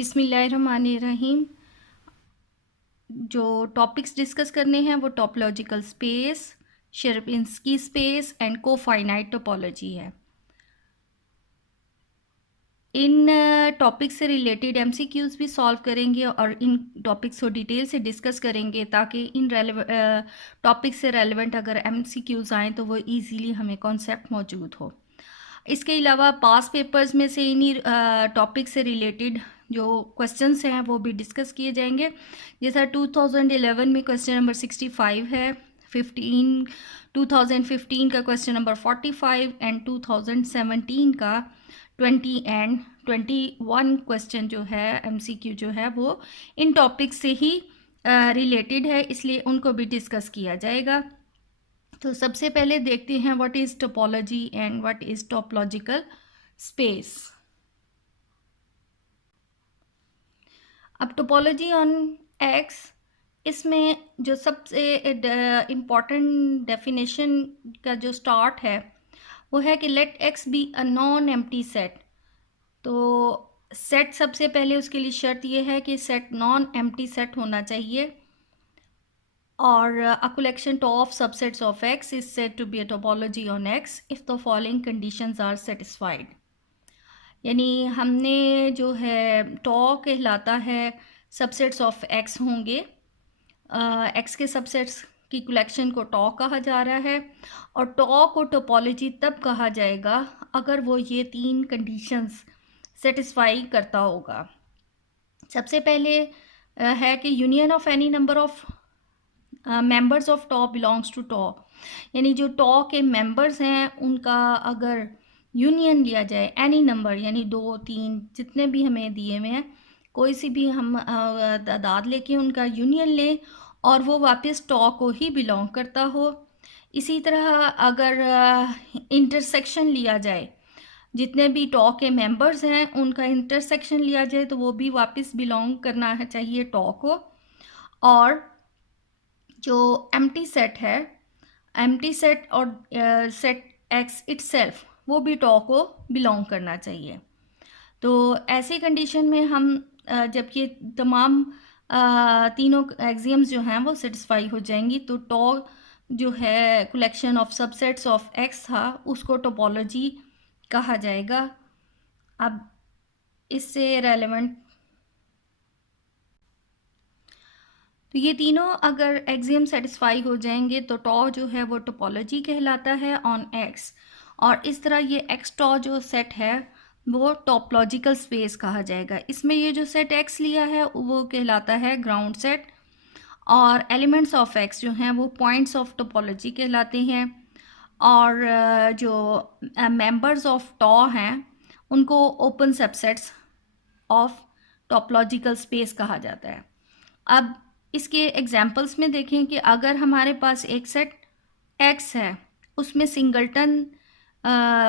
बिस्मिल्लाहिर्रहमानिर्रहीम। जो topics discuss करने हैं वो topological space, Sierpinski space and cofinite topology है। इन टॉपिक से रिलेटेड एमसीक्यूज़ भी सॉल्व करेंगे और इन टॉपिक्स को डिटेल से डिस्कस करेंगे ताकि इन टॉपिक से रेलेवेंट अगर एमसीक्यूज़ आएँ तो वो इजीली हमें कॉन्सेप्ट मौजूद हो। इसके अलावा पास पेपर्स में से इन्हीं टॉपिक से रिलेटेड जो क्वेश्चंस हैं वो भी डिस्कस किए जाएंगे। जैसा 2011 में क्वेश्चन नंबर 65 है, 2015 का क्वेश्चन नंबर 45 एंड 2017 का 20 एंड 21 क्वेश्चन जो है एमसीक्यू जो है वो इन टॉपिक से ही रिलेटेड है, इसलिए उनको भी डिस्कस किया जाएगा। तो सबसे पहले देखते हैं what is topology and what is topological space. अब टोपोलॉजी ऑन एक्स, इसमें जो सबसे इम्पॉर्टेंट डेफिनेशन का जो स्टार्ट है वो है कि let X be a non empty set. तो सेट सबसे पहले उसके लिए शर्त ये है कि सेट नॉन एम्प्टी सेट होना चाहिए और a collection of subsets of X is said to be a topology on X if the following conditions are satisfied। यानी हमने जो है टॉ कहलाता है सबसेट्स ऑफ X होंगे, X के सबसेट्स की कलेक्शन को टॉ कहा जा रहा है और टॉ को टोपोलॉजी तब कहा जाएगा अगर वो ये तीन कंडीशंस सेटिस्फाई करता होगा। सबसे पहले है कि union of any number of members of tau belongs to tau, यानी जो टॉ के मेंबर्स हैं उनका अगर यूनियन लिया जाए एनी नंबर, यानी 2 3 जितने भी हमें दिए हुए हैं कोई सी भी हम तादाद लेके उनका यूनियन लें और वो वापस टॉ को ही बिलोंग करता हो। इसी तरह अगर इंटरसेक्शन लिया जाए, जितने भी टॉ के मेंबर्स हैं उनका इंटरसेक्शन लिया जाए तो वो भी वापस बिलोंग करना है चाहिए टॉ को। और जो एम्प्टी सेट है, एम्प्टी सेट और सेट एक्स इटसेल्फ वो भी टॉ को बिलोंग करना चाहिए। तो ऐसी कंडीशन में हम जब ये तमाम तीनों एक्सियम्स जो हैं वो सेटिस्फाई हो जाएंगी तो टॉ जो है collection of subsets of x था उसको टोपोलॉजी कहा जाएगा। अब इससे रेलेवेंट तो ये तीनों अगर एक्सियम सेटिस्फाई हो जाएंगे तो टॉ जो है वो टोपोलॉजी कहलाता है ऑन एक्स, और इस तरह ये एक्स टॉ जो सेट है वो टोपोलॉजिकल स्पेस कहा जाएगा। इसमें ये जो सेट एक्स लिया है वो कहलाता है ग्राउंड सेट और एलिमेंट्स ऑफ एक्स जो हैं वो पॉइंट्स ऑफ टोपोलॉजी कहलाते हैं और जो मेंबर्स ऑफ टॉ हैं उनको open subsets of topological space कहा जाता है। अब इसके एग्जांपल्स में देखें कि अगर हमारे पास एक सेट एक्स है उसमें सिंगल्टन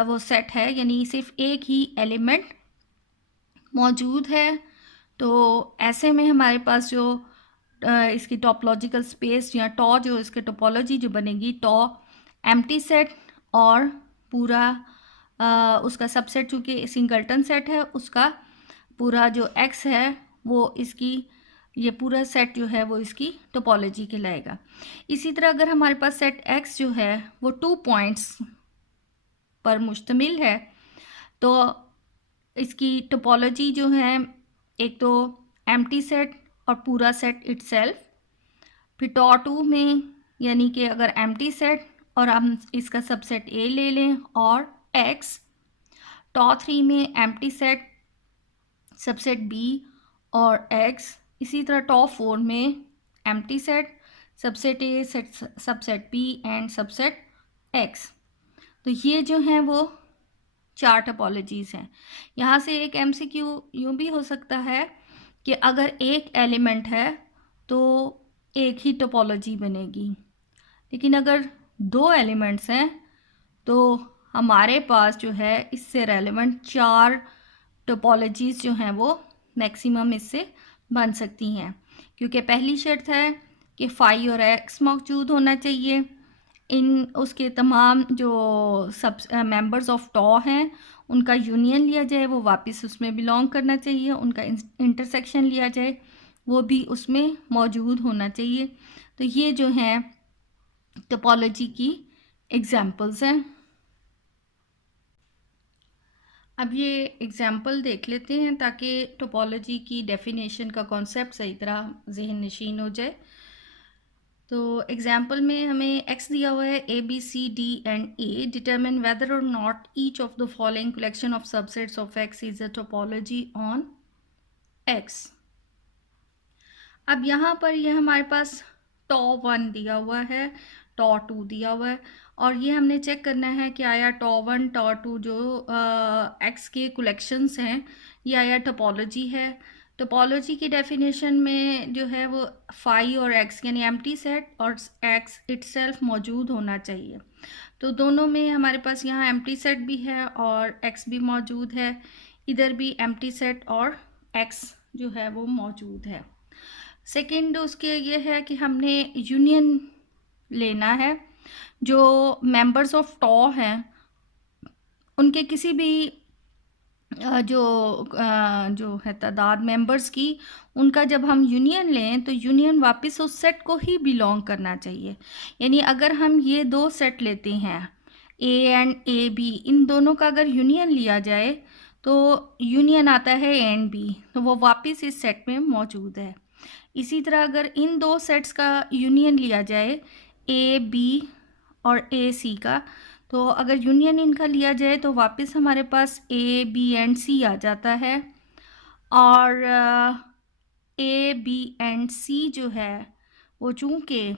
वो सेट है, यानी सिर्फ एक ही एलिमेंट मौजूद है, तो ऐसे में हमारे पास जो इसकी टोपोलॉजिकल स्पेस या टॉ जो इसके टोपोलॉजी जो बनेगी टॉ एम्प्टी सेट और पूरा उसका सबसेट चूँकि सिंगल्टन सेट है उसका पूरा जो एक्स है वो इसकी ये पूरा सेट जो है वो इसकी टोपोलॉजी कहलाएगा। इसी तरह अगर हमारे पास सेट एक्स जो है वो 2 पॉइंट्स पर मुश्तमिल है तो इसकी टोपोलॉजी जो है एक तो एम्प्टी सेट और पूरा सेट इटसेल्फ, फिर टॉ 2 में यानी कि अगर एम्प्टी सेट और हम इसका सबसेट ए ले लें और एक्स, टॉ 3 में एम्प्टी सेट सबसेट बी और एक्स, इसी तरह टॉ 4 में empty set subset A subset B and subset X. तो ये जो हैं वो 4 टोपोलॉजीज़ हैं। यहाँ से एक एमसीक्यू यूँ भी हो सकता है कि अगर एक एलिमेंट है तो एक ही टोपोलॉजी बनेगी, लेकिन अगर 2 एलिमेंट्स हैं तो हमारे पास जो है इससे रेलेवेंट 4 टोपोलॉजीज़ जो हैं वो मैक्सिमम इससे बन सकती हैं, क्योंकि पहली शर्त है कि फाई और एक्स मौजूद होना चाहिए, इन उसके तमाम जो सब मेंबर्स ऑफ टॉ हैं उनका यूनियन लिया जाए, वो वापस उसमें बिलोंग करना चाहिए, उनका इंटरसेक्शन लिया जाए, वो भी उसमें मौजूद होना चाहिए। तो ये जो हैं टोपोलॉजी की एग्जांपल्स हैं। अब ये एग्जांपल देख लेते हैं ताकि टोपोलॉजी की डेफिनेशन का कॉन्सेप्ट सही तरह जहन नशीन हो जाए। तो एग्जाम्पल में हमें x दिया हुआ है ABCD&A, डिटरमिन वेदर और not each of the following collection of subsets of x is a topology on x। अब यहाँ पर ये हमारे पास टॉ1 दिया हुआ है, टॉ2 दिया हुआ है, और ये हमने चेक करना है कि आया टॉ1 टॉ2 जो x के कलेक्शंस हैं ये आया टोपोलॉजी है। टोपोलॉजी की डेफिनेशन में जो है वो फाई और x यानी एम्प्टी सेट और x इटसेल्फ मौजूद होना चाहिए। तो दोनों में हमारे पास यहाँ एम्प्टी सेट भी है और x भी मौजूद है, इधर भी एम्प्टी सेट और x जो है वो मौजूद है। सेकंड उसके ये है कि हमने यूनियन लेना है, जो मेंबर्स ऑफ टॉ हैं उनके किसी भी जो है तादाद मेंबर्स की, उनका जब हम यूनियन लें तो यूनियन वापस उस सेट को ही बिलोंग करना चाहिए। यानी अगर हम ये दो सेट लेते हैं ए एंड ए बी, इन दोनों का अगर यूनियन लिया जाए तो यूनियन आता है ए एंड बी, तो वो वापस इस सेट में मौजूद है। इसी तरह अगर इन दो सेट्स का यूनियन लिया जाए ए बी और ए सी का, तो अगर यूनियन इनका लिया जाए तो वापस हमारे पास ए बी एंड सी आ जाता है। और ए बी एंड सी जो है वो चूँकि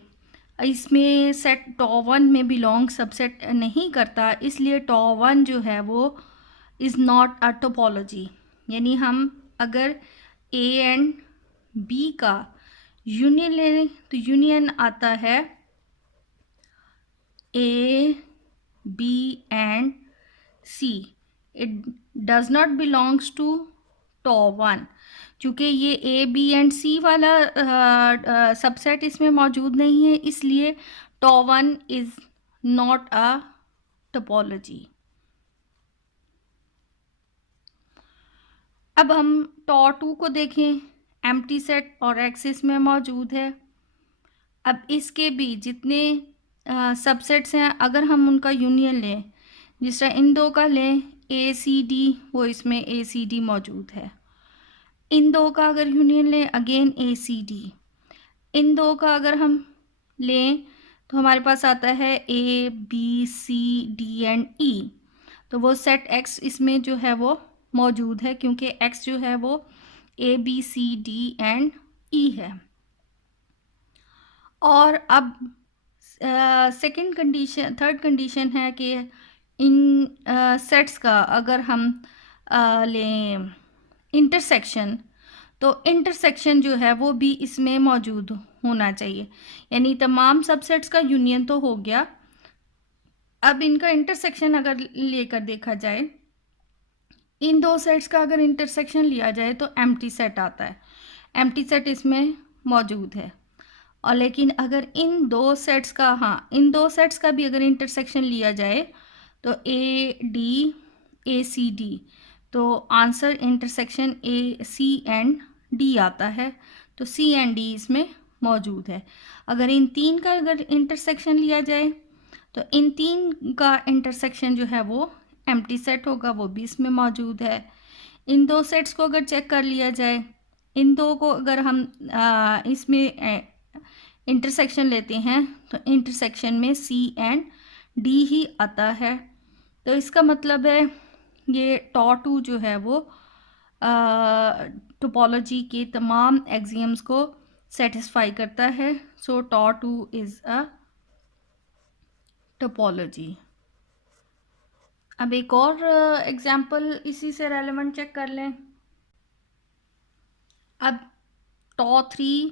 इसमें सेट टॉ1 में बिलोंग सबसेट नहीं करता, इसलिए टॉ1 जो है वो इज़ नॉट अ टोपोलॉजी। यानी हम अगर ए एंड बी का यूनियन लें तो यूनियन आता है A, B and C. It does not belongs to टॉ1। चूँकि ये A, B and C वाला सबसेट इसमें मौजूद नहीं है, इसलिए टॉ1 इज़ नॉट अ टोपोलॉजी। अब हम टॉ2 को देखें, एम्प्टी सेट और एक्सिस में मौजूद है। अब इसके भी जितने सबसेट्स हैं अगर हम उनका यूनियन लें, जिस तरह इन दो का लें ए सी डी, वो इसमें ए सी डी मौजूद है। इन दो का अगर यूनियन लें अगेन ए सी डी, इन दो का अगर हम लें तो हमारे पास आता है A B C D and E, तो वो सेट एक्स इसमें जो है वो मौजूद है क्योंकि एक्स जो है वो A B C D and E है। और अब सेकंड कंडीशन, थर्ड कंडीशन है कि इन सेट्स का अगर हम लें इंटरसेक्शन, तो इंटरसेक्शन जो है वो भी इसमें मौजूद होना चाहिए। यानी तमाम सबसेट्स का यूनियन तो हो गया, अब इनका इंटरसेक्शन अगर लेकर देखा जाए, इन दो सेट्स का अगर इंटरसेक्शन लिया जाए तो एम्प्टी सेट आता है, एम्प्टी सेट इसमें मौजूद है। और लेकिन अगर इन दो सेट्स का, हाँ इन दो सेट्स का भी अगर इंटरसेक्शन लिया जाए तो A D A C D, तो answer intersection A C and D आता है, तो सी एंड डी इसमें मौजूद है। अगर इन तीन का अगर इंटरसेक्शन लिया जाए तो इन तीन का इंटरसेक्शन जो है वो एम्प्टी सेट होगा, वो भी इसमें मौजूद है। इन दो सेट्स को अगर चेक कर लिया जाए, इन दो को अगर हम इसमें इंटरसेक्शन लेते हैं तो इंटरसेक्शन में सी एंड डी ही आता है। तो इसका मतलब है ये टॉ2 जो है वो टोपोलॉजी के तमाम एक्सियम्स को सेटिस्फाई करता है। सो टॉ2 इज़ अ टोपोलॉजी। अब एक और एग्जांपल इसी से रेलेवेंट चेक कर लें। अब tau three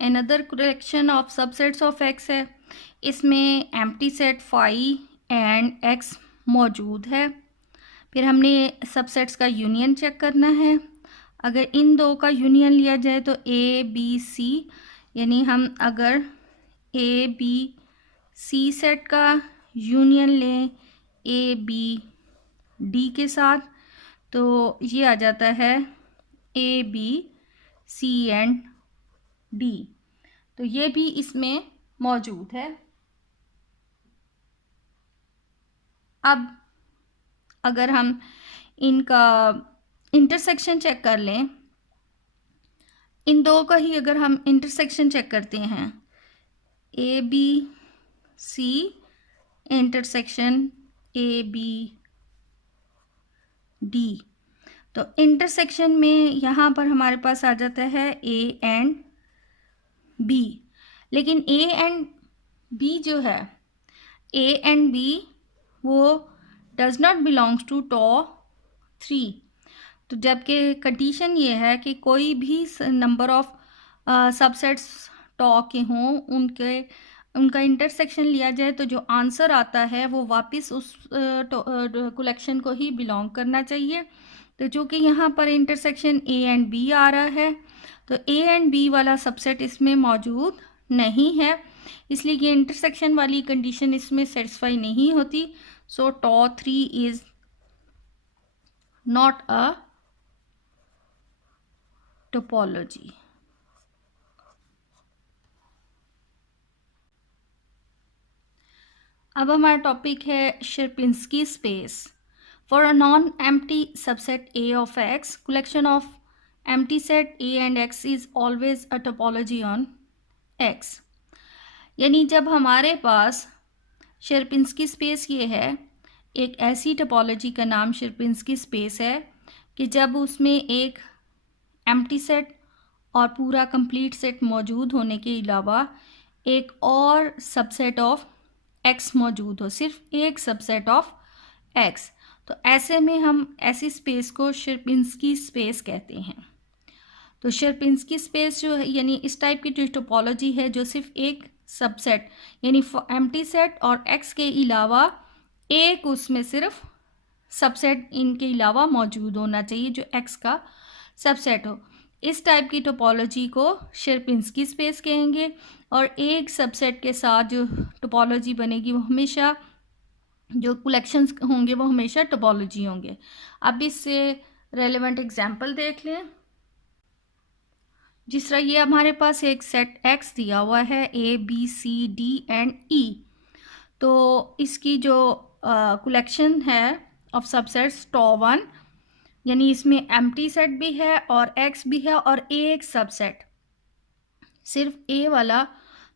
another collection of subsets of X है, इसमें empty set phi and X मौजूद है। फिर हमने सबसेट्स का यूनियन चेक करना है। अगर इन दो का यूनियन लिया जाए तो ए बी सी, यानी हम अगर ए बी सी सेट का यूनियन लें ए बी डी के साथ, तो ये आ जाता है A B C and D. तो ये भी इसमें मौजूद है। अब अगर हम इनका इंटरसेक्शन चेक कर लें, इन दो का ही अगर हम इंटरसेक्शन चेक करते हैं, A B C intersection A B D, तो इंटरसेक्शन में यहाँ पर हमारे पास आ जाता है ए एंड बी। लेकिन ए एंड बी जो है, ए एंड बी वो डज नॉट बिलोंग्स टू टॉ 3। तो जबकि कंडीशन ये है कि कोई भी नंबर ऑफ सबसेट्स टॉ के हों, उनका इंटरसेक्शन लिया जाए तो जो आंसर आता है वो वापस उस कलेक्शन को ही बिलोंग करना चाहिए। तो चूँकि यहाँ पर इंटरसेक्शन ए एंड बी आ रहा है, तो ए एंड बी वाला सबसेट इसमें मौजूद नहीं है, इसलिए ये इंटरसेक्शन वाली कंडीशन इसमें सेटिस्फाई नहीं होती। So tau 3 is not a topology. अब हमारा टॉपिक है Sierpinski space. For a non empty subset A of X, collection of empty set A and X is always a topology on X. यानी जब हमारे पास शेरपिंस्की space ये है, एक ऐसी टोपोलॉजी का नाम शेरपिंस्की स्पेस है कि जब उसमें एक एम्प्टी सेट और पूरा कंप्लीट सेट मौजूद होने के अलावा एक और सबसेट ऑफ एक्स मौजूद हो, सिर्फ एक सबसेट ऑफ एक्स, तो ऐसे में हम ऐसी स्पेस को शेरपिंस्की स्पेस कहते हैं। तो शेरपिंस्की स्पेस जो है, यानी इस टाइप की जो टोपोलॉजी है जो सिर्फ एक सबसेट यानी एम्प्टी सेट और एक्स के अलावा एक उसमें सिर्फ सबसेट इनके अलावा मौजूद होना चाहिए जो एक्स का सबसेट हो, इस टाइप की टोपोलॉजी को शेरपिंस्की स्पेस कहेंगे। और एक सबसेट के साथ जो टोपोलॉजी बनेगी वो हमेशा, जो कलेक्शंस होंगे वो हमेशा टोपोलॉजी होंगे। अब इससे रेलेवेंट एग्जांपल देख लें। जिस तरह ये हमारे पास एक सेट एक्स दिया हुआ है A B C D and E, तो इसकी जो कलेक्शन है ऑफ सबसेट्स टॉ 1, यानी इसमें एम्प्टी सेट भी है और एक्स भी है और एक सबसेट सिर्फ ए वाला,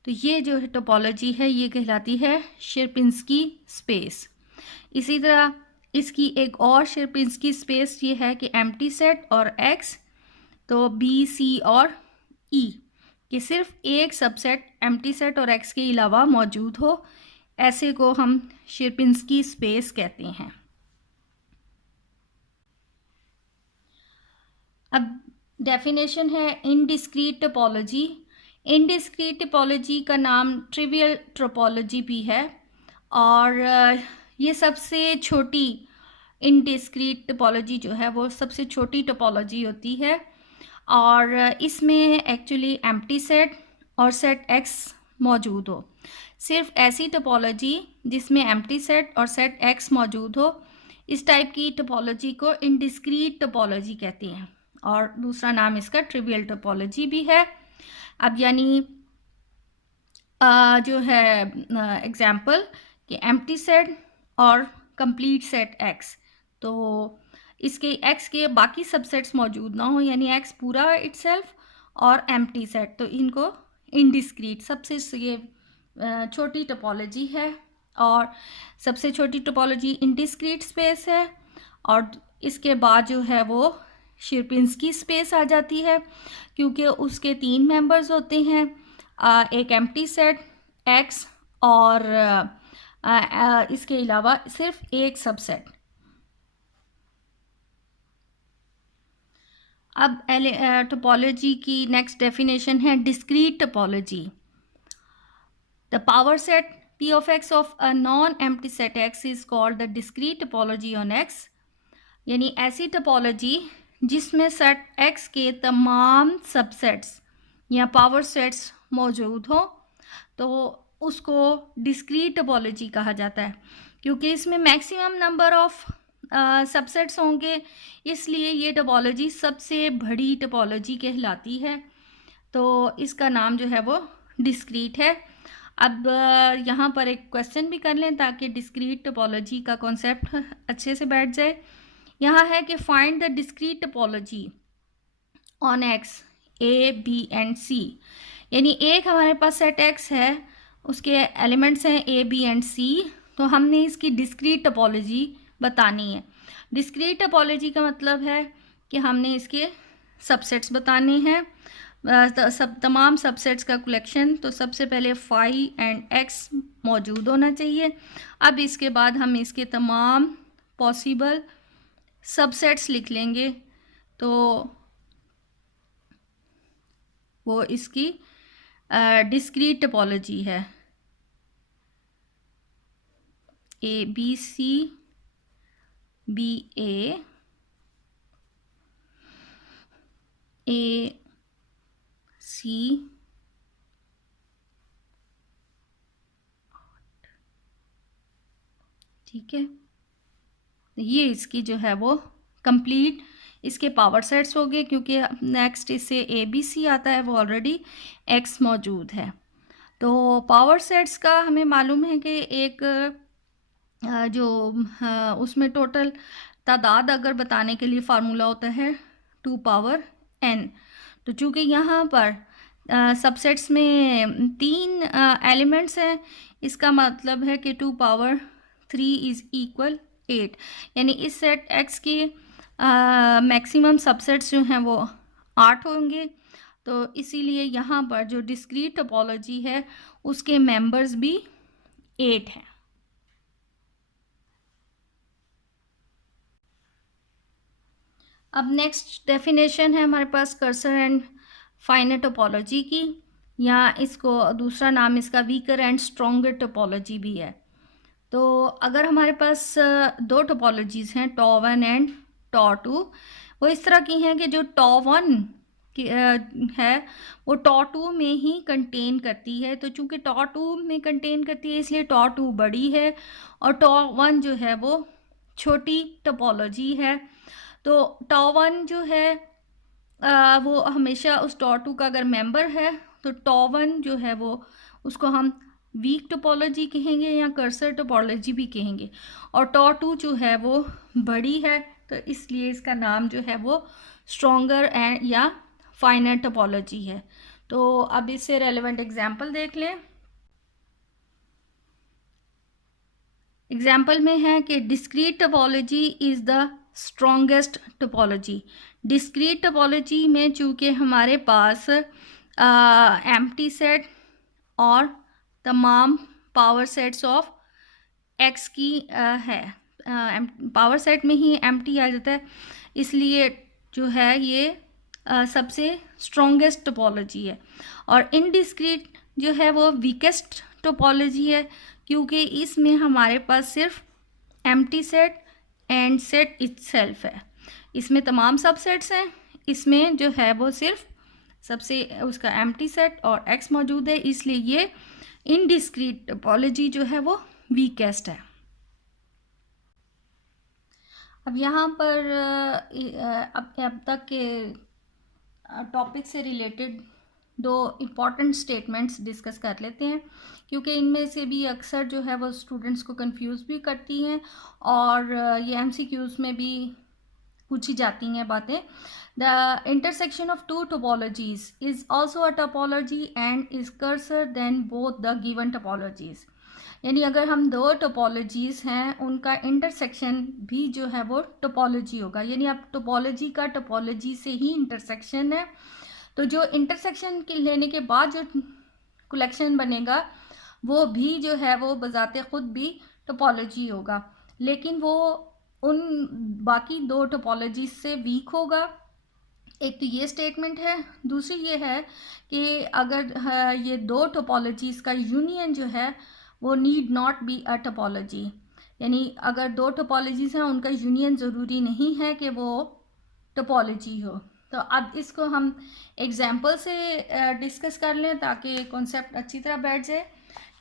तो ये जो टोपोलॉजी है ये कहलाती है शेरपिंस्की स्पेस। इसी तरह इसकी एक और शेरपिंस्की स्पेस ये है कि एम्प्टी सेट और एक्स, तो बी सी और ई कि सिर्फ एक सबसेट एम्प्टी सेट और एक्स के अलावा मौजूद हो, ऐसे को हम शेरपिंस्की स्पेस कहते हैं। अब डेफिनेशन है इनडिस्क्रीट टोपोलॉजी। इनडिस्क्रीट टोपोलॉजी का नाम ट्रिवियल टोपोलॉजी भी है, और ये सबसे छोटी इनडिस्क्रीट टोपोलॉजी जो है वो सबसे छोटी टोपोलॉजी होती है, और इसमें एक्चुअली एम्प्टी सेट और सेट एक्स मौजूद हो। सिर्फ ऐसी टोपोलॉजी जिसमें एम्प्टी सेट और सेट एक्स मौजूद हो, इस टाइप की टोपोलॉजी को इनडिस्क्रीट टोपोलॉजी कहते हैं, और दूसरा नाम इसका ट्रिवियल टोपोलॉजी भी है। अब यानी जो है एग्जाम्पल कि एम्प्टी सेट और कंप्लीट सेट एक्स, तो इसके एक्स के बाकी सबसेट्स मौजूद ना हो, यानी एक्स पूरा इटसेल्फ और एम्प्टी सेट, तो इनको इनडिस्क्रीट सबसे ये छोटी टोपोलॉजी है, और सबसे छोटी टोपोलॉजी इनडिस्क्रीट स्पेस है। और इसके बाद जो है वो शेरपिंस्की स्पेस आ जाती है, क्योंकि उसके 3 मेंबर्स होते हैं, एक एम्प्टी सेट एक्स और इसके अलावा सिर्फ एक सबसेट। अब टोपोलॉजी की नेक्स्ट डेफिनेशन है discrete topology. The power set P of x of a non-empty set x is called the discrete topology on x। यानी ऐसी टोपोलॉजी जिसमें सेट x के तमाम सबसेट्स या पावर सेट्स मौजूद हो, तो उसको डिस्क्रीट टोपोलॉजी कहा जाता है, क्योंकि इसमें मैक्सिमम नंबर ऑफ सबसेट्स होंगे, इसलिए ये टोपोलॉजी सबसे बड़ी टोपोलॉजी कहलाती है। तो इसका नाम जो है वो डिस्क्रीट है। अब यहाँ पर एक क्वेश्चन भी कर लें ताकि डिस्क्रीट टोपोलॉजी का कॉन्सेप्ट अच्छे से बैठ जाए। यहाँ है कि find the discrete topology on X A B and C, यानी एक हमारे पास सेट एक्स है, उसके एलिमेंट्स हैं ए बी एंड सी, तो हमने इसकी डिस्क्रीट टोपोलॉजी बतानी है। डिस्क्रीट टोपोलॉजी का मतलब है कि हमने इसके सबसेट्स बताने हैं, तमाम सबसेट्स का कलेक्शन। तो सबसे पहले फाई एंड एक्स मौजूद होना चाहिए। अब इसके बाद हम इसके तमाम पॉसिबल सबसेट्स लिख लेंगे, तो वो इसकी डिस्क्रीट टोपोलॉजी है। ए बी सी बी ए सी ठीक है, ये इसकी जो है वो कंप्लीट इसके पावर सेट्स हो गए, क्योंकि नेक्स्ट इससे ए बी सी आता है, वो ऑलरेडी एक्स मौजूद है। तो पावर सेट्स का हमें मालूम है कि एक जो उसमें टोटल तादाद अगर बताने के लिए फार्मूला होता है 2 पावर n। तो चूँकि यहाँ पर सबसेट्स में 3 एलिमेंट्स हैं, इसका मतलब है कि 2 पावर 3 इज़ इक्वल 8, यानी इस सेट x की मैक्सिमम सबसेट्स जो हैं वो 8 होंगे। तो इसीलिए यहाँ पर जो डिस्क्रीट टोपोलॉजी है उसके मेंबर्स भी 8 हैं। अब नेक्स्ट डेफिनेशन है हमारे पास कर्सर एंड फाइनर टोपोलॉजी की, या इसको दूसरा नाम इसका वीकर एंड स्ट्रॉन्गर टोपोलॉजी भी है। तो अगर हमारे पास दो टोपोलॉजीज़ हैं, टॉ 1 एंड टॉ 2, वो इस तरह की हैं कि जो टॉ 1 है वो टॉ 2 में ही कंटेन करती है। तो चूँकि टॉ 2 में कंटेन करती है इसलिए टॉ 2 बड़ी है और टॉ 1 जो है वो छोटी टोपोलॉजी है। तो टॉ 1 जो है वो हमेशा उस टॉ 2 का अगर मेंबर है तो टॉ 1 जो है वो उसको हम वीक टोपोलॉजी कहेंगे या कर्सर टोपोलॉजी भी कहेंगे, और टॉ 2 जो है वो बड़ी है, तो इसलिए इसका नाम जो है वो स्ट्रॉन्गर एंड या फाइनर टोपोलॉजी है। तो अब इससे रेलेवेंट एग्जांपल देख लें। एग्जाम्पल में है कि discrete topology is the strongest topology. Discrete topology में चूँकि हमारे पास एम्प्टी सेट और तमाम पावर सेट्स ऑफ एक्स की है, पावर सेट में ही एम्प्टी आ जाता है, इसलिए जो है ये सबसे स्ट्रॉन्गेस्ट टोपोलॉजी है। और इनडिस्क्रीट जो है वो वीकेस्ट टोपोलॉजी है, क्योंकि इसमें हमारे पास सिर्फ empty set and set itself है। इसमें तमाम सबसेट्स हैं, इसमें जो है वो सिर्फ सबसे उसका एम्प्टी सेट और एक्स मौजूद है, इसलिए ये इनडिस्क्रीट टोपोलॉजी जो है वो वीकेस्ट है। अब यहाँ पर अब तक के टॉपिक से रिलेटेड दो इम्पॉर्टेंट स्टेटमेंट्स डिस्कस कर लेते हैं, क्योंकि इनमें से भी अक्सर जो है वो स्टूडेंट्स को कंफ्यूज भी करती हैं और ये एमसीक्यूज़ में भी पूछी जाती हैं बातें। The intersection of two topologies is also a topology and is coarser then both the given topologies, यानी अगर हम दो टोपोलॉजीज़ हैं उनका इंटरसेक्शन भी जो है वो टोपोलॉजी होगा, यानी अब टोपोलॉजी का टोपोलॉजी से ही इंटरसेक्शन है। तो जो इंटरसेक्शन के लेने के बाद जो कलेक्शन बनेगा वो भी जो है वो बजाते ख़ुद भी टोपोलॉजी होगा, लेकिन वो उन बाकी दो टोपोलॉजी से वीक होगा। एक तो ये स्टेटमेंट है, दूसरी ये है कि अगर ये दो टोपोलॉजीज़ का यूनियन जो है वो need not be a topology, यानी अगर दो टोपोलॉजीज़ हैं उनका यूनियन ज़रूरी नहीं है कि वो टोपोलॉजी हो। तो अब इसको हम एग्जाम्पल से डिस्कस कर लें ताकि कॉन्सेप्ट अच्छी तरह बैठ जाए।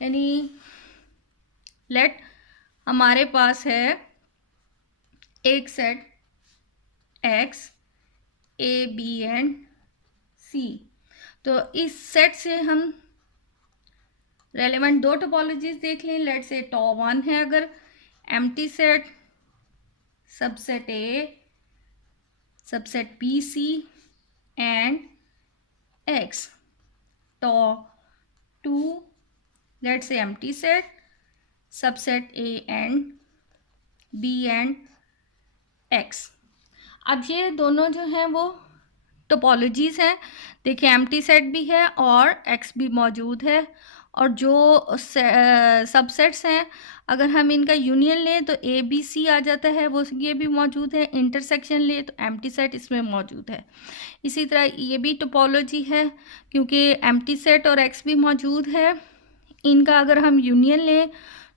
यानी लेट हमारे पास है एक set X A B and C. तो इस सेट से हम रेलेवेंट दो टोपोलॉजीज देख लें। लेट से टॉप वन है अगर empty set subset A subset B C and X. Top two let से empty set subset A and B and X. अब ये दोनों जो हैं वो टोपोलॉजीज हैं। देखिए एम्प्टी सेट भी है और एक्स भी मौजूद है, और जो सबसेट्स हैं अगर हम इनका यूनियन लें तो ए बी सी आ जाता है, वो ये भी मौजूद है। इंटरसेक्शन लें तो एम्प्टी सेट इसमें मौजूद है। इसी तरह ये भी टोपोलॉजी है क्योंकि एम्प्टी सेट और एक्स भी मौजूद है। इनका अगर हम यूनियन लें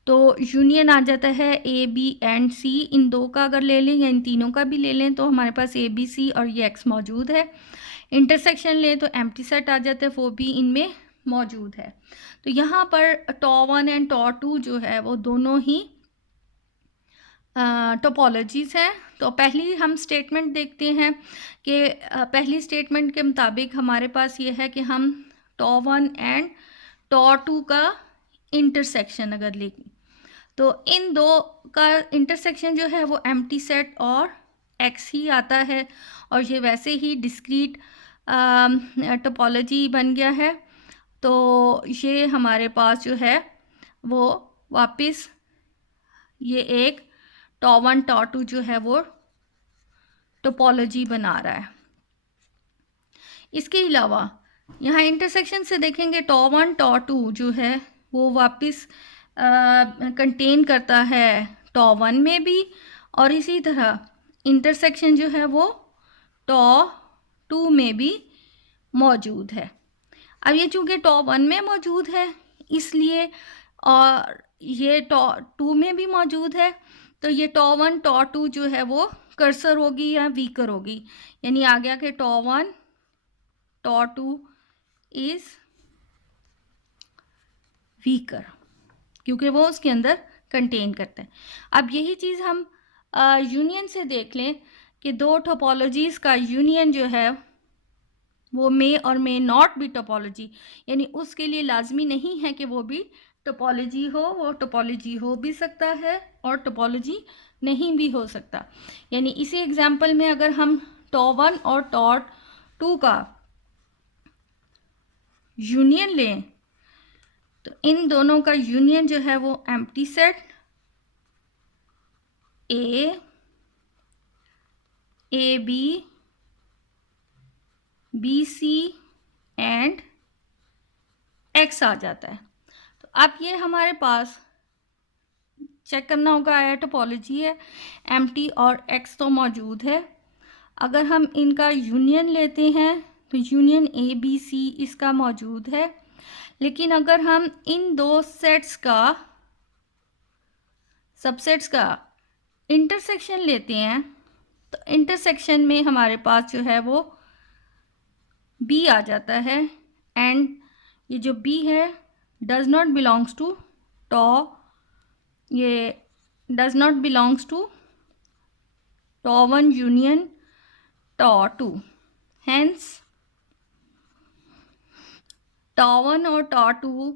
तो यूनियन आ जाता है ए बी एंड सी। इन दो का अगर ले लें या इन तीनों का भी ले लें तो हमारे पास ए बी सी और ये एक्स मौजूद है। इंटरसेक्शन लें तो एम्प्टी सेट आ जाता है, वो भी इनमें मौजूद है। तो यहाँ पर टॉ वन एंड टॉ टू जो है वो दोनों ही टोपोलॉजीज़ हैं। तो पहली हम स्टेटमेंट देखते हैं कि पहली स्टेटमेंट के मुताबिक हमारे पास ये है कि हम टॉ वन एंड टॉ टू का इंटरसेक्शन अगर लें तो इन दो का इंटरसेक्शन जो है वो एम्प्टी सेट और एक्स ही आता है, और ये वैसे ही डिस्क्रीट टोपोलॉजी बन गया है। तो ये हमारे पास जो है वो वापस ये एक टॉ वन टॉ टू जो है वो टोपोलॉजी बना रहा है। इसके अलावा यहाँ इंटरसेक्शन से देखेंगे टॉ वन टॉ टू जो है वो वापस कंटेन करता है टॉ वन में भी, और इसी तरह इंटरसेक्शन जो है वो टॉ टू में भी मौजूद है। अब ये चूँकि टॉ वन में मौजूद है इसलिए, और ये टॉ टू में भी मौजूद है, तो ये टॉ वन टॉ टू जो है वो कर्सर होगी या वीकर होगी। यानी आ गया कि tau one tau two is weaker क्योंकि वो उसके अंदर कंटेन करता है। अब यही चीज़ हम यूनियन से देख लें कि दो टोपोलॉजीज़ का यूनियन जो है वो मे और मे नॉट बी टोपोलॉजी, यानी उसके लिए लाजमी नहीं है कि वो भी टोपोलॉजी हो। वो टोपोलॉजी हो भी सकता है और टोपोलॉजी नहीं भी हो सकता। यानी इसी एग्जाम्पल में अगर हम टॉ वन और टॉ टू का यूनियन लें तो इन दोनों का यूनियन जो है वो empty set A B B C and X आ जाता है। तो अब ये हमारे पास चेक करना होगा आया टोपोलॉजी है, एम्प्टी और एक्स तो मौजूद है। अगर हम इनका यूनियन लेते हैं तो यूनियन ए बी सी इसका मौजूद है। लेकिन अगर हम इन दो सेट्स का सबसेट्स का इंटरसेक्शन लेते हैं तो इंटरसेक्शन में हमारे पास जो है वो बी आ जाता है, एंड ये जो बी है does not belongs to tau, ये does not belongs to tau one union tau two. Hence tau one और tau two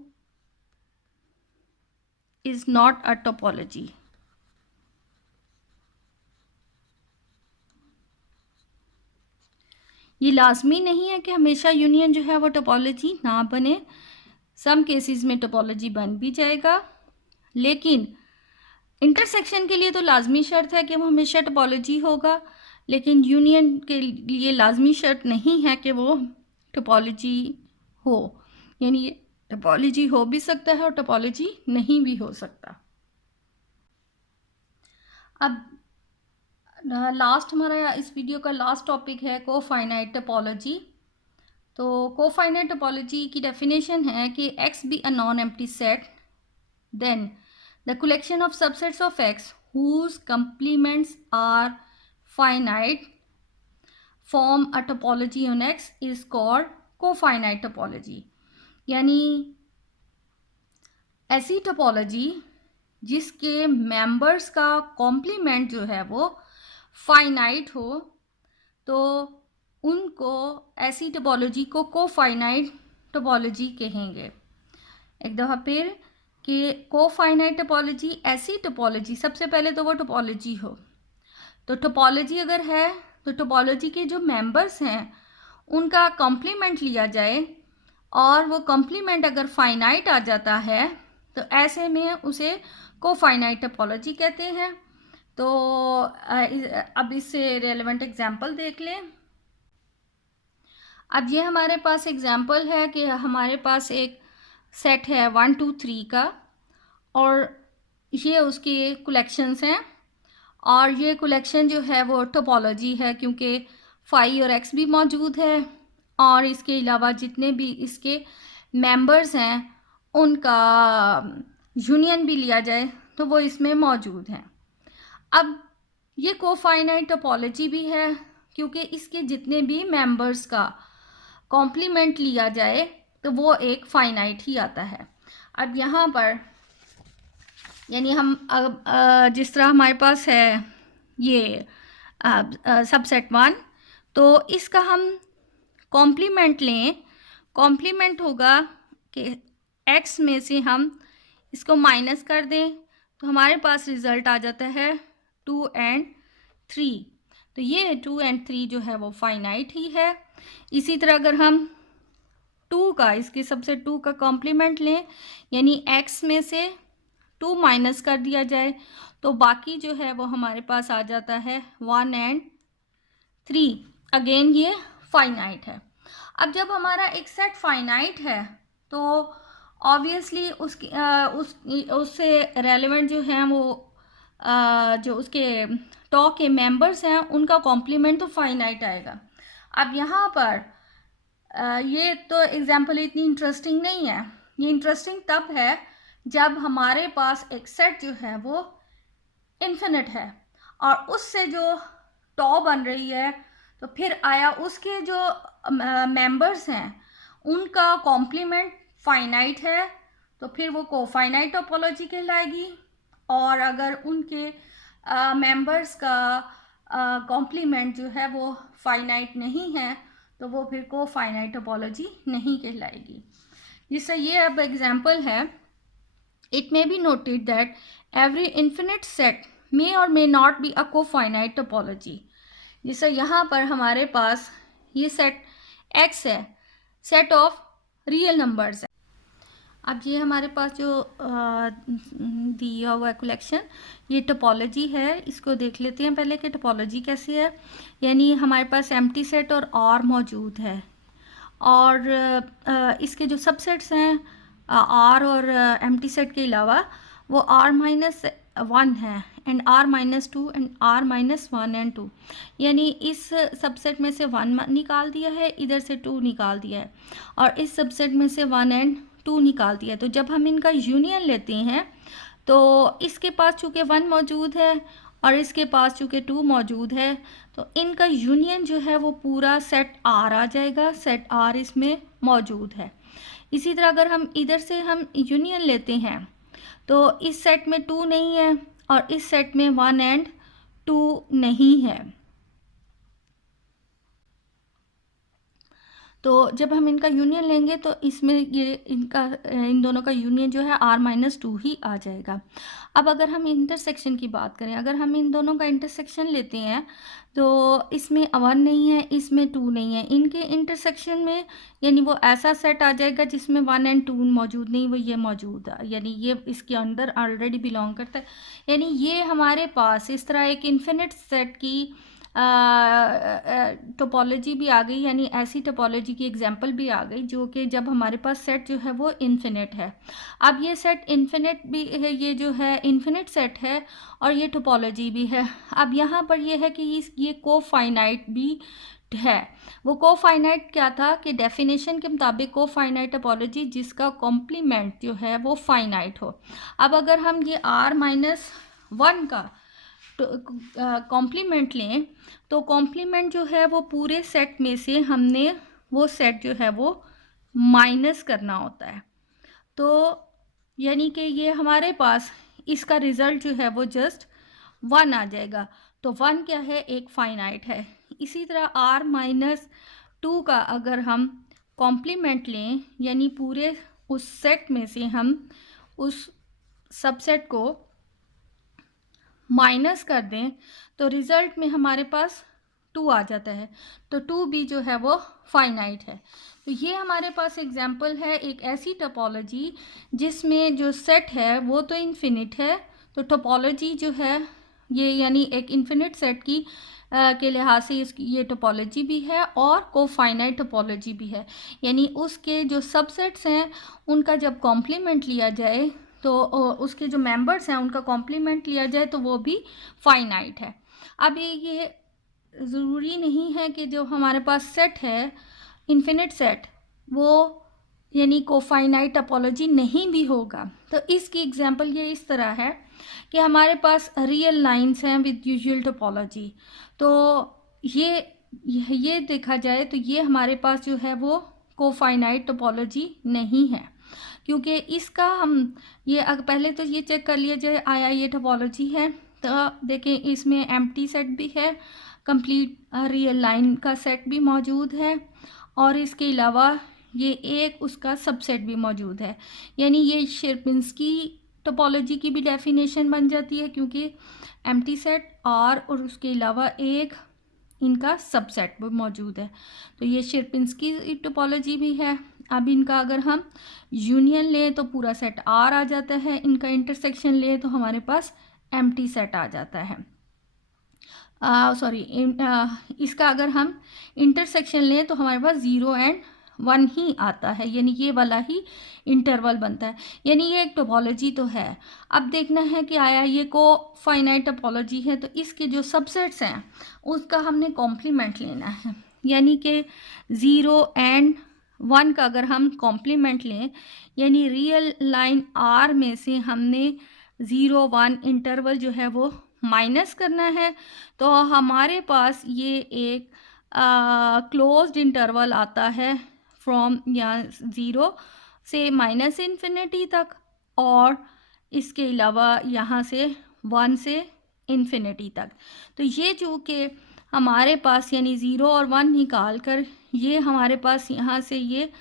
is not a topology. ये लाजमी नहीं है कि हमेशा यूनियन जो है वो टोपोलॉजी ना बने। सम केसेस में टोपोलॉजी बन भी जाएगा, लेकिन इंटरसेक्शन के लिए तो लाजमी शर्त है कि वो हमेशा टोपोलॉजी होगा। लेकिन यूनियन के लिए लाजमी शर्त नहीं है कि वो टोपोलॉजी हो। यानी ये टोपोलॉजी हो भी सकता है और टोपोलॉजी नहीं भी हो सकता। अब लास्ट हमारा इस वीडियो का लास्ट टॉपिक है कोफाइनाइट टोपोलॉजी। तो कोफाइनाइट टोपोलॉजी की डेफिनेशन है कि X be a non empty set, then the collection of subsets of X whose complements are finite form a topology on X is called cofinite topology. यानी ऐसी topology जिसके members का complement जो है वो फाइनाइट हो, तो उनको ऐसी टोपोलॉजी को कोफाइनाइट टोपोलॉजी कहेंगे। एक दफ़ा फिर कि कोफाइनाइट टोपोलॉजी ऐसी टोपोलॉजी, सबसे पहले तो वो टोपोलॉजी हो, तो टोपोलॉजी अगर है तो टोपोलॉजी के जो मेंबर्स हैं उनका कॉम्प्लीमेंट लिया जाए, और वो कॉम्प्लीमेंट अगर फाइनाइट आ जाता है तो ऐसे में उसे कोफाइनाइट टोपोलॉजी कहते हैं। तो अब इससे रेलेवेंट एग्जांपल देख लें। अब ये हमारे पास एग्जांपल है कि हमारे पास एक सेट है 1 2 3 का, और ये उसके कलेक्शंस हैं, और ये कलेक्शन जो है वो टोपोलॉजी है क्योंकि फाई और एक्स भी मौजूद है, और इसके अलावा जितने भी इसके मेंबर्स हैं उनका यूनियन भी लिया जाए तो वो इसमें मौजूद हैं। अब ये कोफाइनाइट टोपोलॉजी भी है क्योंकि इसके जितने भी मेंबर्स का कॉम्प्लीमेंट लिया जाए तो वो एक फाइनाइट ही आता है। अब यहाँ पर यानी हम जिस तरह हमारे पास है ये सबसेट 1, तो इसका हम कॉम्प्लीमेंट लें, कॉम्प्लीमेंट होगा कि x में से हम इसको माइनस कर दें तो हमारे पास रिज़ल्ट आ जाता है 2 and 3। तो ये 2 and 3 जो है वो फाइनाइट ही है। इसी तरह अगर हम 2 का, इसके सबसे 2 का कॉम्प्लीमेंट लें, यानी x में से 2 माइनस कर दिया जाए तो बाकी जो है वो हमारे पास आ जाता है 1 and 3। अगेन ये फाइनाइट है। अब जब हमारा एक सेट फाइनाइट है तो ऑब्वियसली उससे रेलेवेंट जो हैं वो जो उसके टॉ के मेंबर्स हैं उनका कॉम्प्लीमेंट तो फाइनाइट आएगा। अब यहाँ पर ये तो एग्जाम्पल इतनी इंटरेस्टिंग नहीं है। ये इंटरेस्टिंग तब है जब हमारे पास एक सेट जो है वो इन्फिनिट है और उससे जो टॉ बन रही है तो फिर आया उसके जो मेंबर्स हैं उनका कॉम्प्लीमेंट फाइनाइट है तो फिर वो कोफाइनाइट टोपोलॉजी कहलाएगी, और अगर उनके मेंबर्स का कॉम्प्लीमेंट जो है वो फाइनाइट नहीं है तो वो फिर कोफाइनाइट टोपोलॉजी नहीं कहलाएगी। जिससे ये अब एग्जांपल है, it may be noted that every infinite set may और may not be a cofinite topology. जिससे यहाँ पर हमारे पास ये सेट x है, सेट ऑफ रियल नंबर्स है। अब ये हमारे पास जो दिया हुआ कलेक्शन, ये टोपोलॉजी है, इसको देख लेते हैं पहले कि टोपोलॉजी कैसी है। यानी हमारे पास एम्प्टी सेट और R मौजूद है, और इसके जो सबसेट्स हैं R और एम्प्टी सेट के अलावा वो R-1 है, and R-2 and R-1 and 2। यानी इस सबसेट में से 1 निकाल दिया है, इधर से 2 निकाल दिया है, और इस सबसेट में से 1 एंड 2 निकाल दिया है। तो जब हम इनका यूनियन लेते हैं तो इसके पास चूँकि 1 मौजूद है और इसके पास चूँकि 2 मौजूद है तो इनका यूनियन जो है वो पूरा सेट R आ जाएगा, सेट R इसमें मौजूद है। इसी तरह अगर हम इधर से हम यूनियन लेते हैं तो इस सेट में 2 नहीं है और इस सेट में 1 एंड 2 नहीं है। तो जब हम इनका यूनियन लेंगे तो इसमें ये इन दोनों का यूनियन जो है R-2 ही आ जाएगा। अब अगर हम इंटरसेक्शन की बात करें, अगर हम इन दोनों का इंटरसेक्शन लेते हैं तो इसमें 1 नहीं है, इसमें 2 नहीं है, इनके इंटरसेक्शन में यानी वो ऐसा सेट आ जाएगा जिसमें 1 एंड 2 मौजूद नहीं, वो ये मौजूद है, यानी ये इसके अंदर ऑलरेडी बिलोंग करता है। यानी ये हमारे पास इस तरह एक इन्फिनिट सेट की टोपोलॉजी भी आ गई, यानी ऐसी टोपोलॉजी की एग्जांपल भी आ गई जो कि जब हमारे पास सेट जो है वो इन्फिनिट है। अब ये सेट इन्फिनिट भी है, ये जो है इन्फिनिट सेट है और ये टोपोलॉजी भी है। अब यहाँ पर ये है कि ये कोफाइनाइट भी है। वो कोफाइनाइट क्या था कि डेफिनेशन के मुताबिक कोफाइनाइट टोपोलॉजी जिसका कॉम्प्लीमेंट जो है वो फाइनाइट हो। अब अगर हम ये R-1 का कॉम्प्लीमेंट लें तो कॉम्प्लीमेंट जो है वो पूरे सेट में से हमने वो सेट जो है वो माइनस करना होता है। तो यानी कि ये हमारे पास इसका रिज़ल्ट जो है वो जस्ट 1 आ जाएगा। तो 1 क्या है, एक फाइनाइट है। इसी तरह r-2 का अगर हम कॉम्प्लीमेंट लें, यानी पूरे उस सेट में से हम उस सबसेट को माइनस कर दें तो रिज़ल्ट में हमारे पास 2 आ जाता है। तो 2 भी जो है वो फाइनाइट है। तो ये हमारे पास एग्जाम्पल है एक ऐसी टोपोलॉजी जिसमें जो सेट है वो तो इन्फिनिट है। तो टोपोलॉजी जो है ये यानी एक इन्फिनिट सेट की के लिहाज से इसकी ये टोपोलॉजी भी है और कोफाइनाइट टोपोलॉजी भी है। यानी उसके जो सबसेट्स हैं उनका जब कॉम्प्लीमेंट लिया जाए तो उसके जो मेंबर्स हैं उनका कॉम्प्लीमेंट लिया जाए तो वो भी फाइनाइट है। अब ये ज़रूरी नहीं है कि जो हमारे पास सेट है इन्फिनिट सेट वो यानी कोफाइनाइट टोपोलॉजी नहीं भी होगा। तो इसकी एग्जांपल ये इस तरह है कि हमारे पास रियल लाइंस हैं विद यूजुअल टोपोलॉजी। तो ये देखा जाए तो ये हमारे पास जो है वो कोफाइनाइट टोपोलॉजी नहीं है, क्योंकि इसका हम ये पहले तो ये चेक कर लिया जाए आया ये टोपोलॉजी है। तो देखें इसमें एम्प्टी सेट भी है, कंप्लीट रियल लाइन का सेट भी मौजूद है और इसके अलावा ये एक उसका सबसेट भी मौजूद है। यानी ये शेरपिंस्की टोपोलॉजी की भी डेफिनेशन बन जाती है, क्योंकि एम्प्टी सेट और उसके अलावा एक इनका सबसेट भी मौजूद है। तो ये शेरपिंस्की टोपोलॉजी भी है। अब इनका अगर हम यूनियन लें तो पूरा सेट आर आ जाता है, इनका इंटरसेक्शन लें तो हमारे पास एम्प्टी सेट आ जाता है। इसका अगर हम इंटरसेक्शन लें तो हमारे पास 0 एंड 1 ही आता है, यानी ये वाला ही इंटरवल बनता है। यानी ये एक टोपोलॉजी तो है। अब देखना है कि आया ये को फाइनाइट टोपोलॉजी है तो इसके जो सबसेट्स हैं उसका हमने कॉम्प्लीमेंट लेना है। यानी कि 0 एंड 1 का अगर हम कॉम्प्लीमेंट लें, यानी रियल लाइन आर में से हमने 0 1 इंटरवल जो है वो माइनस करना है, तो हमारे पास ये एक क्लोज्ड इंटरवल आता है फ्रॉम या 0 से माइनस इन्फिनिटी तक, और इसके अलावा यहाँ से 1 से इन्फिनिटी तक। तो ये जो कि हमारे पास यानी 0 और 1 निकाल कर ये हमारे पास यहाँ से ये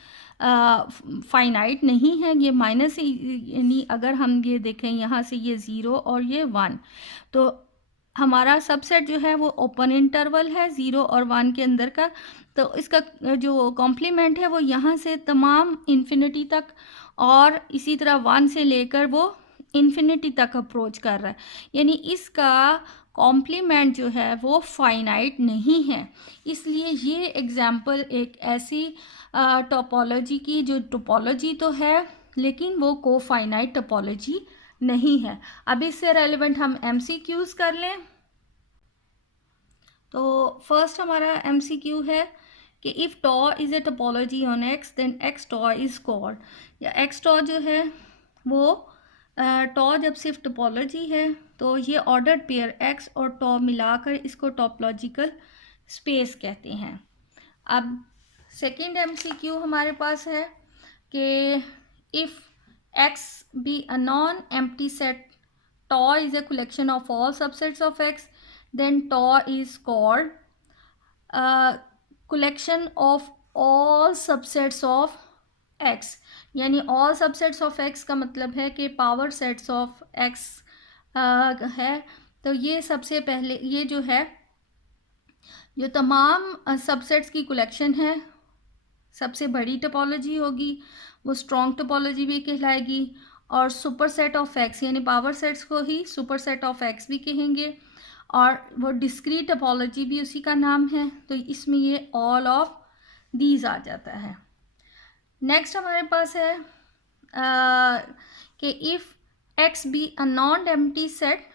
फाइनाइट नहीं है, ये माइनस, यानी अगर हम ये देखें यहाँ से ये 0 और ये 1, तो हमारा सबसेट जो है वो ओपन इंटरवल है 0 और 1 के अंदर का। तो इसका जो कॉम्प्लीमेंट है वो यहाँ से तमाम इन्फिनिटी तक और इसी तरह 1 से लेकर वो इन्फिनिटी तक अप्रोच कर रहा है। यानी इसका कॉम्प्लीमेंट जो है वो फाइनाइट नहीं है। इसलिए ये एग्जाम्पल एक ऐसी टोपोलॉजी की जो टोपोलॉजी तो है लेकिन वो कोफाइनाइट टोपोलॉजी नहीं है। अब इससे रेलिवेंट हम MCQs कर लें। तो फर्स्ट हमारा MCQ है कि if tau is a topology on X then X tau is called, या X टॉ जो है वो टॉ जब सिर्फ टोपोलॉजी है तो ये ऑर्डर्ड पेयर X और टॉ मिलाकर इसको टोपोलॉजिकल स्पेस कहते हैं। अब सेकंड MCQ हमारे पास है कि if X be a non-empty set, tau is a collection of all subsets of X, then tau is called collection of all subsets of X। यानी all subsets of X का मतलब है कि power sets of X है। तो ये सबसे पहले ये जो है जो तमाम सबसेट्स की कलेक्शन है सबसे बड़ी टोपोलॉजी होगी, वो स्ट्रॉन्ग टोपोलॉजी भी कहलाएगी। और सुपर सेट ऑफ एक्स यानी पावर सेट्स को ही सुपर सेट ऑफ एक्स भी कहेंगे, और वो डिस्क्रीट टोपोलॉजी भी उसी का नाम है। तो इसमें ये ऑल ऑफ दीज आ जाता है। नेक्स्ट हमारे पास है कि if x be a non empty set,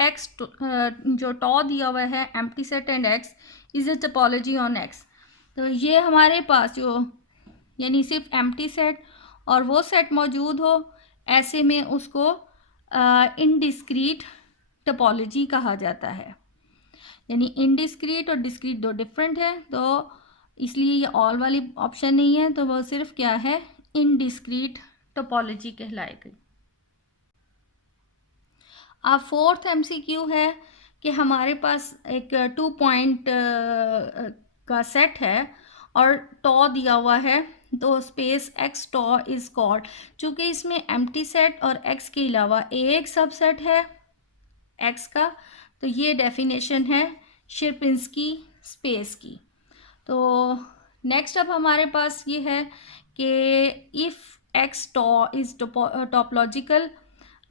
x जो टॉ दिया हुआ है empty set and x is a topology on x. तो ये हमारे पास जो यानी सिर्फ एम्प्टी सेट और वो सेट मौजूद हो, ऐसे में उसको इनडिस्क्रीट टोपोलॉजी कहा जाता है। यानी इनडिस्क्रीट और डिस्क्रीट दो डिफरेंट है, तो इसलिए ये ऑल वाली ऑप्शन नहीं है, तो वो सिर्फ क्या है इनडिस्क्रीट टोपोलॉजी कहलाएगी। अब फोर्थ एमसीक्यू है कि हमारे पास एक 2 पॉइंट का सेट है और टॉ दिया हुआ है, तो space x tau is called. चूंकि इसमें एम्प्टी सेट और एक्स के अलावा एक सबसेट है एक्स का, तो ये डेफिनेशन है शिरपिंस्की स्पेस की। तो नेक्स्ट अब हमारे पास ये है कि if X tau is topological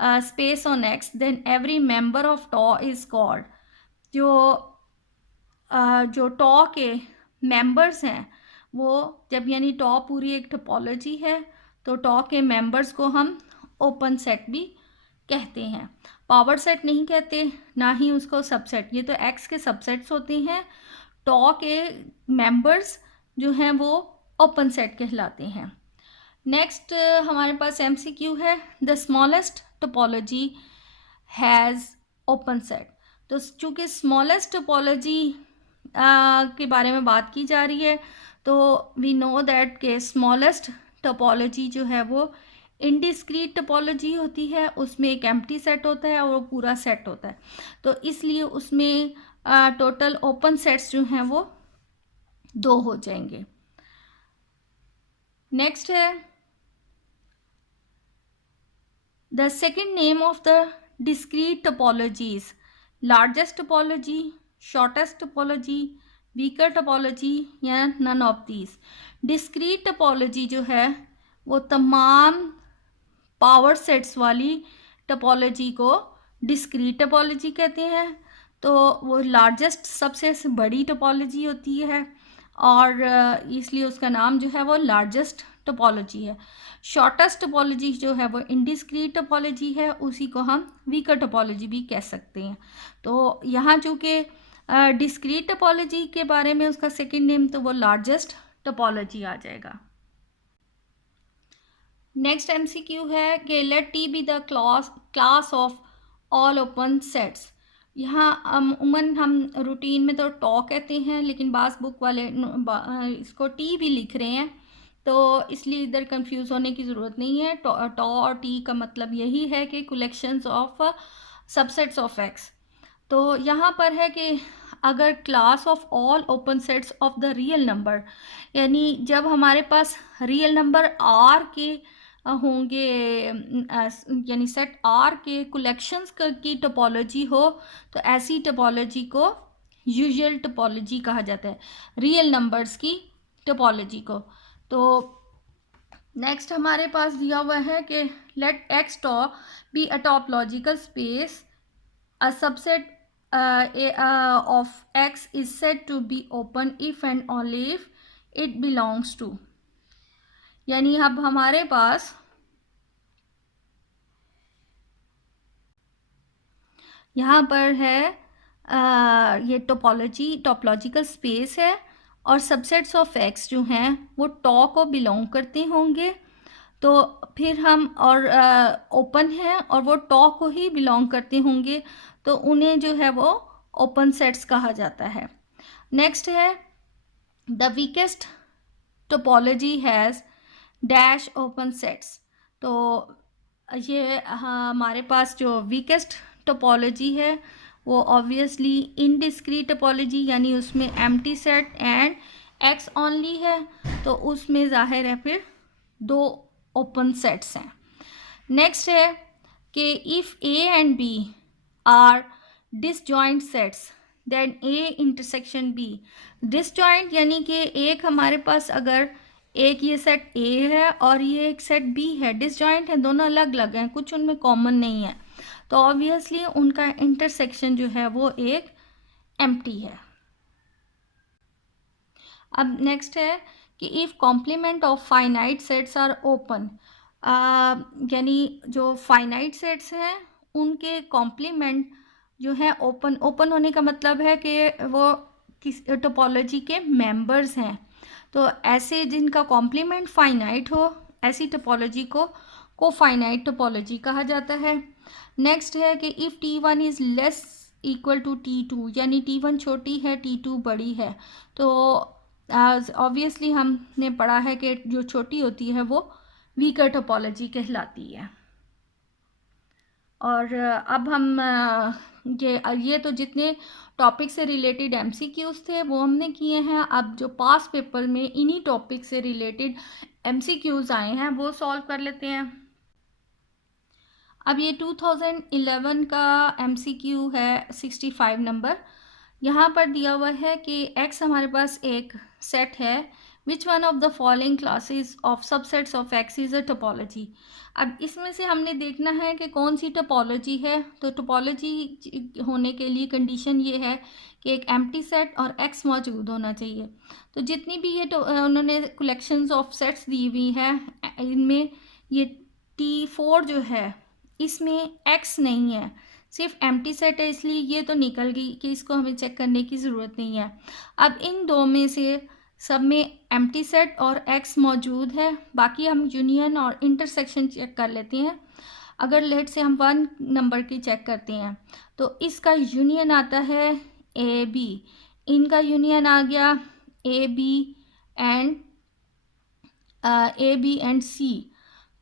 space on X then every member of tau is called. जो जो टॉ के मेंबर्स हैं वो, जब यानी टॉ पूरी एक टोपोलॉजी है तो टॉ के मेंबर्स को हम ओपन सेट भी कहते हैं। पावर सेट नहीं कहते, ना ही उसको सबसेट। ये तो एक्स के सबसेट्स होते हैं, टॉ के मेंबर्स जो हैं वो ओपन सेट कहलाते हैं। नेक्स्ट हमारे पास एमसीक्यू है, the smallest topology has open set. तो चूँकि स्मॉलेस्ट टोपोलॉजी के बारे में बात की जा रही है, तो वी नो दैट के स्मॉलेस्ट टोपोलॉजी जो है वो इनडिस्क्रीट टोपोलॉजी होती है, उसमें एक एम्प्टी सेट होता है और वो पूरा सेट होता है, तो इसलिए उसमें टोटल ओपन सेट्स जो हैं वो 2 हो जाएंगे। नेक्स्ट है the second name of the discrete topologies, largest topology, shortest topology, weaker topology या none of these. Discrete topology जो है वो तमाम पावर सेट्स वाली टोपोलॉजी को डिस्क्रीट टोपोलॉजी कहते हैं। तो वो लार्जेस्ट सबसे बड़ी टोपोलॉजी होती है और इसलिए उसका नाम जो है वो लार्जेस्ट टोपोलॉजी है। शॉर्टेस्ट टोपोलॉजी जो है वो इनडिस्क्रीट टोपोलॉजी है, उसी को हम वीकर टोपोलॉजी भी कह सकते हैं। तो यहाँ चूँकि डिस्क्रीट टोपोलॉजी के बारे में उसका सेकंड नेम, तो वो लार्जेस्ट टोपोलॉजी आ जाएगा। नेक्स्ट एमसीक्यू है कि let T be the class of all open sets. यहाँ अमूमन हम रूटीन में तो टॉ कहते हैं, लेकिन बास बुक वाले इसको टी भी लिख रहे हैं, तो इसलिए इधर कंफ्यूज होने की ज़रूरत नहीं है। टॉ और टी का मतलब यही है कि collections of subsets of x. तो यहाँ पर है कि अगर class of all open sets of the real number, यानी जब हमारे पास रियल नंबर आर के होंगे, यानी सेट आर के कलेक्शंस की टोपोलॉजी हो, तो ऐसी टोपोलॉजी को यूजुअल टोपोलॉजी कहा जाता है, रियल नंबर्स की टोपोलॉजी को। तो नेक्स्ट हमारे पास दिया हुआ है कि let X tau be a topological space, a subset of X is said to be open if and only if it belongs to। यानी अब हमारे पास यहाँ पर है ये टोपोलॉजिकल स्पेस है और सबसेट्स ऑफ एक्स जो हैं वो टॉ को बिलोंग करते होंगे, तो फिर हम और ओपन है और वो टॉ को ही बिलोंग करते होंगे, तो उन्हें जो है वो ओपन सेट्स कहा जाता है। नेक्स्ट है the weakest topology has dash open sets. तो ये हमारे पास जो वीकेस्ट टोपोलॉजी है वो ऑब्वियसली इनडिस्क्रीट टोपोलॉजी, यानी उसमें empty set and x only है, तो उसमें जाहिर है फिर 2 ओपन सेट्स हैं। नेक्स्ट है कि if A and B are disjoint sets then A intersection B. Disjoint यानी कि एक हमारे पास अगर एक ये सेट ए है और ये एक सेट बी है, डिसजॉइंट है, दोनों अलग अलग हैं, कुछ उनमें कॉमन नहीं है, तो ऑब्वियसली उनका इंटरसेक्शन जो है वो एक एम्प्टी है। अब नेक्स्ट है कि if complement of finite sets are open, यानी जो फाइनाइट सेट्स हैं उनके कॉम्प्लीमेंट जो है ओपन होने का मतलब है कि वो किस टोपोलॉजी के मेंबर्स हैं, तो ऐसे जिनका कॉम्प्लीमेंट फाइनाइट हो ऐसी टोपोलॉजी को कोफाइनाइट टोपोलॉजी कहा जाता है। नेक्स्ट है कि if T1 is less equal to T2, यानी T1 छोटी है T2 बड़ी है, तो ऑब्वियसली हमने पढ़ा है कि जो छोटी होती है वो वीकर टोपोलॉजी कहलाती है। और अब हम ये तो जितने टॉपिक से रिलेटेड एमसीक्यूज थे वो हमने किए हैं। अब जो पास पेपर में इन्हीं टॉपिक से रिलेटेड एमसीक्यूज आए हैं वो सॉल्व कर लेते हैं। अब ये 2011 का एमसीक्यू है 65 नंबर। यहाँ पर दिया हुआ है कि x हमारे पास एक सेट है, which one of the following classes of subsets of x is a topology. अब इसमें से हमने देखना है कि कौन सी टोपोलॉजी है। तो टोपोलॉजी होने के लिए कंडीशन ये है कि एक एम्प्टी सेट और x मौजूद होना चाहिए। तो जितनी भी ये उन्होंने कलेक्शंस ऑफ सेट्स दी हुई है, इनमें ये T4 जो है इसमें x नहीं है, सिर्फ एम्प्टी सेट है, इसलिए ये तो निकल गई कि इसको हमें चेक करने की ज़रूरत नहीं है। अब इन दो में से सब में एम्प्टी सेट और x मौजूद है, बाकी हम यूनियन और इंटरसेक्शन चेक कर लेते हैं। अगर लेट से हम 1 नंबर की चेक करते हैं तो इसका यूनियन आता है ए बी, इनका यूनियन आ गया ए बी एंड सी।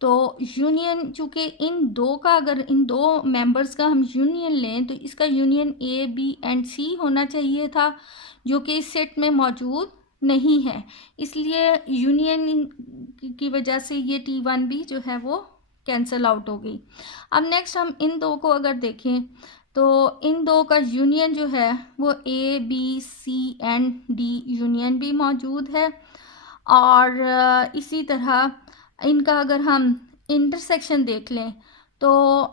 तो यूनियन चूँकि इन दो का, अगर इन दो मेंबर्स का हम यूनियन लें तो इसका यूनियन ए बी एंड सी होना चाहिए था, जो कि इस सेट में मौजूद नहीं है। इसलिए यूनियन की वजह से ये T1 भी जो है वो कैंसिल आउट हो गई। अब नेक्स्ट हम इन दो को अगर देखें तो इन दो का यूनियन जो है वो A B C and D union भी मौजूद है। और इसी तरह इनका अगर हम इंटरसेक्शन देख लें तो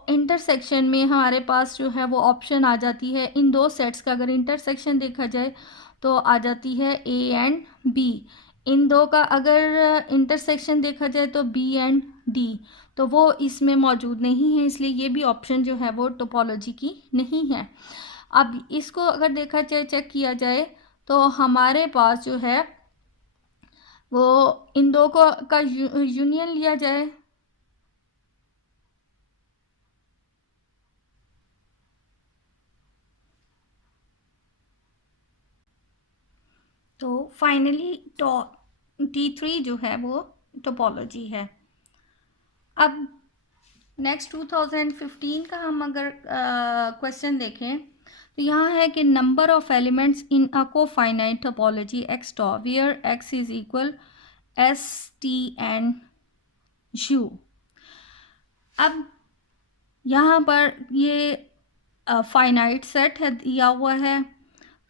इंटरसेक्शन में हमारे पास जो है वो ऑप्शन आ जाती है, इन दो सेट्स का अगर इंटरसेक्शन देखा जाए तो आ जाती है ए एंड बी। इन दो का अगर इंटरसेक्शन देखा जाए तो बी एंड डी, तो वो इसमें मौजूद नहीं है, इसलिए ये भी ऑप्शन जो है वो टोपोलॉजी की नहीं है। अब इसको अगर देखा जाए, चेक किया जाए, तो हमारे पास जो है वो इन दो को का यूनियन लिया जाए तो फाइनली T3 जो है वो टोपोलॉजी है। अब नेक्स्ट 2015 का हम अगर क्वेश्चन देखें तो यहाँ है कि number of elements in a cofinite topology X tau where x is equal S T and U. अब यहाँ पर ये फाइनाइट सेट है दिया हुआ है,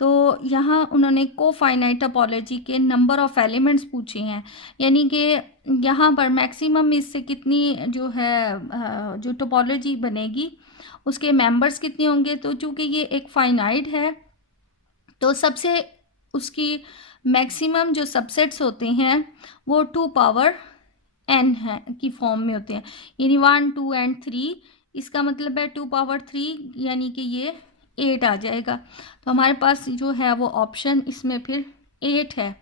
तो यहाँ उन्होंने कोफाइनाइट टोपोलॉजी के नंबर ऑफ एलिमेंट्स पूछे हैं, यानी कि यहाँ पर मैक्सिमम इससे कितनी जो है जो टोपोलॉजी बनेगी उसके मेंबर्स कितने होंगे। तो चूँकि ये एक फाइनाइट है तो सबसे उसकी मैक्सिमम जो सबसेट्स होते हैं वो 2 पावर n है की फॉर्म में होते हैं, यानी 1 2 एंड 3। इसका मतलब है 2 पावर 3 यानी कि ये 8 आ जाएगा। तो हमारे पास जो है वो ऑप्शन इसमें फिर 8 है,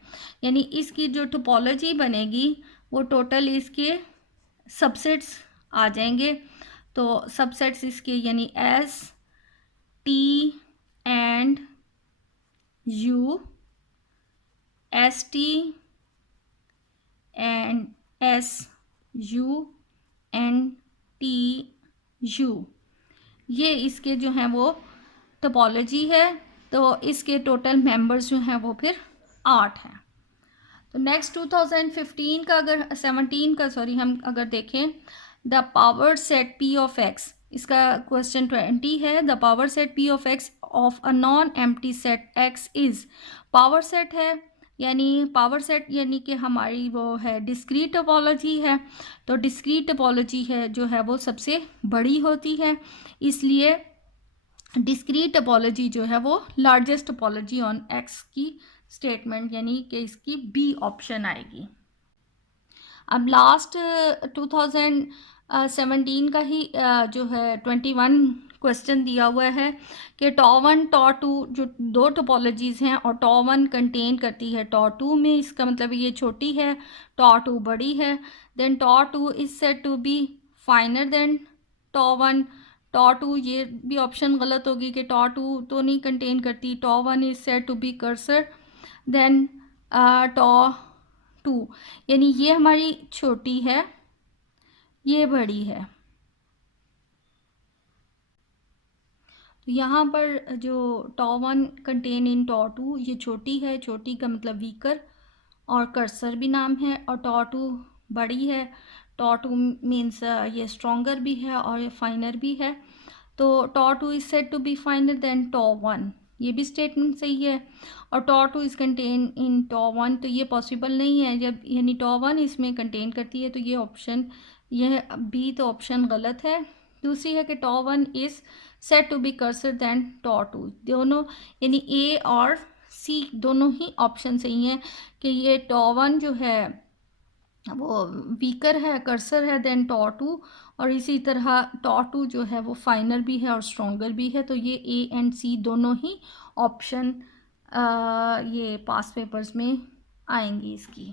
यानी इसकी जो टोपोलॉजी बनेगी वो टोटल इसके सबसेट्स आ जाएंगे। तो सबसेट्स इसके यानी S T and you, S T and S U and T U, ये इसके जो हैं वो टोपोलॉजी है। तो इसके टोटल मेंबर्स जो हैं वो फिर 8 हैं। तो नेक्स्ट 2015 का अगर 17 का सॉरी हम अगर देखें, the power set P of x, इसका क्वेश्चन 20 है, the power set P of x of a non empty set x is. Power set है, यानी पावर सेट यानी कि हमारी वो है डिस्क्रीट टोपोलॉजी है। तो डिस्क्रीट टोपोलॉजी है जो है वो सबसे बड़ी होती है, इसलिए डिस्क्रीट टोपोलॉजी जो है वो लार्जेस्ट टोपोलॉजी ऑन एक्स की स्टेटमेंट, यानी कि इसकी बी ऑप्शन आएगी। अब लास्ट 2017 का ही जो है 21 क्वेश्चन दिया हुआ है कि टॉ1 टॉ2 जो दो टोपोलॉजीज़ हैं और टॉ1 कंटेन करती है टॉ2 में, इसका मतलब ये छोटी है, टॉ2 बड़ी है। Then tau two is said to be finer than tau one. Tau two ये भी ऑप्शन गलत होगी कि टॉ2 तो नहीं कंटेन करती, tau one is said to be coarser. Then tau two यानी ये हमारी छोटी है, ये बड़ी है। तो यहाँ पर जो tau one contain in tau two, ये छोटी है, छोटी का मतलब वीकर, और कर्सर भी नाम है, और टॉ टू बड़ी है, टॉ टू मीन्स ये स्ट्रॉन्गर भी है और ये फाइनर भी है। तो tau two is said to be finer than tau one, ये भी स्टेटमेंट सही है। और tau two is contain in tau one, तो ये पॉसिबल नहीं है, जब यानी टॉ वन इसमें कंटेन करती है, तो ये ऑप्शन, यह भी तो ऑप्शन गलत है। दूसरी है कि tau one is said to be coarser than tau two, दोनों यानी ए और सी दोनों ही ऑप्शन सही हैं कि ये टॉ वन जो है वो वीकर है, कर्सर है देन टॉ टू, और इसी तरह टॉ टू जो है वो फाइनर भी है और स्ट्रॉन्गर भी है। तो ये ए एंड सी दोनों ही ऑप्शन ये पास पेपर्स में आएंगी इसकी।